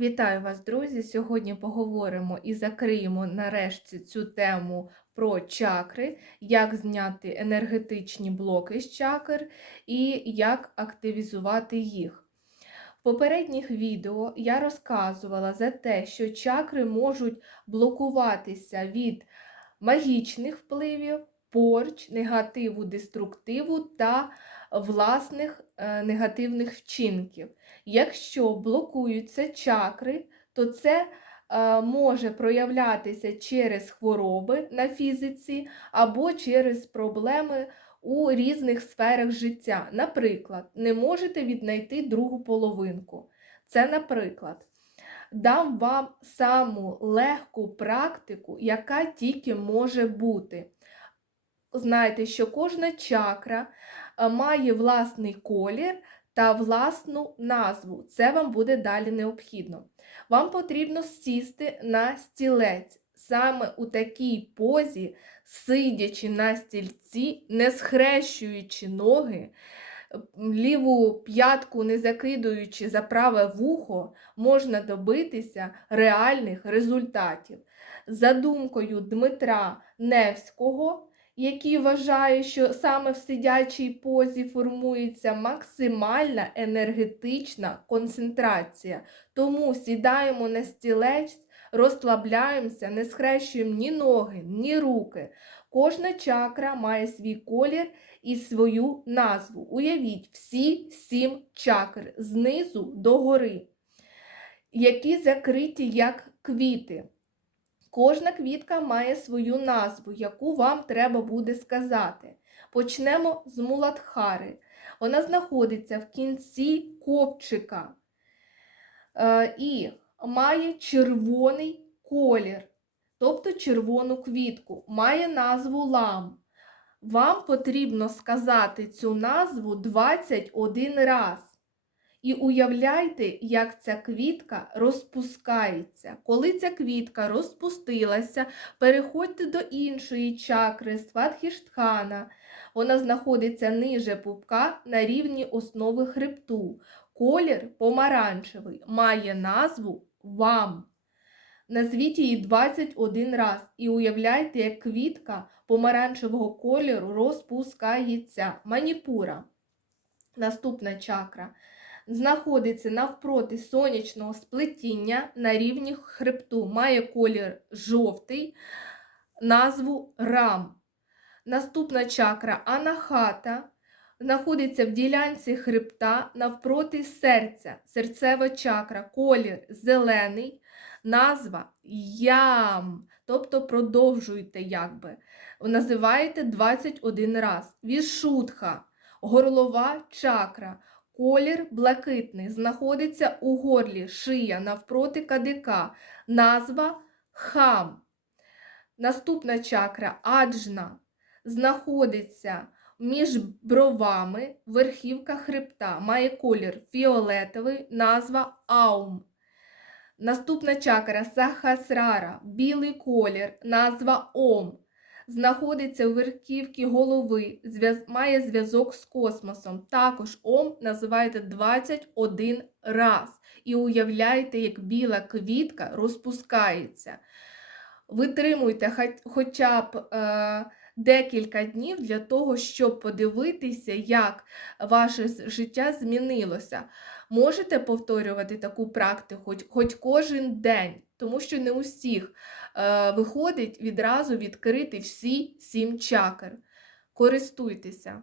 Вітаю вас, друзі! Сьогодні поговоримо і закриємо нарешті цю тему про чакри, як зняти енергетичні блоки з чакр і як активізувати їх. В попередніх відео я розказувала за те, що чакри можуть блокуватися від магічних впливів, порч, негативу, деструктиву та власних е, негативних вчинків. Якщо блокуються чакри, то це е, може проявлятися через хвороби на фізиці або через проблеми у різних сферах життя. Наприклад, не можете віднайти другу половинку. Це, наприклад, дам вам саму легку практику, яка тільки може бути. Знайте, що кожна чакра е, має власний колір та власну назву. Це вам буде далі необхідно. Вам потрібно сісти на стілець. Саме у такій позі, сидячи на стільці, не схрещуючи ноги, ліву п'ятку не закидуючи за праве вухо, можна добитися реальних результатів. За думкою Дмитра Невського, який вважає, що саме в сидячій позі формується максимальна енергетична концентрація. Тому сідаємо на стілець, розслабляємося, не схрещуємо ні ноги, ні руки. Кожна чакра має свій колір і свою назву. Уявіть всі сім чакр знизу до гори, які закриті як квіти. Кожна квітка має свою назву, яку вам треба буде сказати. Почнемо з Муладхари. Вона знаходиться в кінці копчика е, і має червоний колір, тобто червону квітку, має назву лам. Вам потрібно сказати цю назву 21 раз. І уявляйте, як ця квітка розпускається. Коли ця квітка розпустилася, переходьте до іншої чакри Сватхіштхана. Вона знаходиться ниже пупка на рівні основи хребту. Колір помаранчевий, має назву вам. Назвіть її 21 раз і уявляйте, як квітка помаранчевого кольору розпускається. Маніпура. Наступна чакра знаходиться навпроти сонячного сплетіння на рівні хребту, має колір жовтий, назву рам. Наступна чакра анахата знаходиться в ділянці хребта навпроти серця, серцева чакра, колір зелений, назва ям. Тобто продовжуйте, якби. Називаєте 21 раз. Вішутха, горлова чакра. Колір блакитний знаходиться у горлі шия навпроти кадика. Назва хам. Наступна чакра аджна знаходиться між бровами верхівка хребта. Має колір фіолетовий, назва аум. Наступна чакра сахасрара, білий колір, назва ом знаходиться у верхівці голови, має зв'язок з космосом. Також Ом називаєте 21 раз. І уявляєте, як біла квітка розпускається. Витримуйте хоча б е, декілька днів для того, щоб подивитися, як ваше життя змінилося. Можете повторювати таку практику хоч кожен день, тому що не усіх е, виходить відразу відкрити всі сім чакр. Користуйтеся.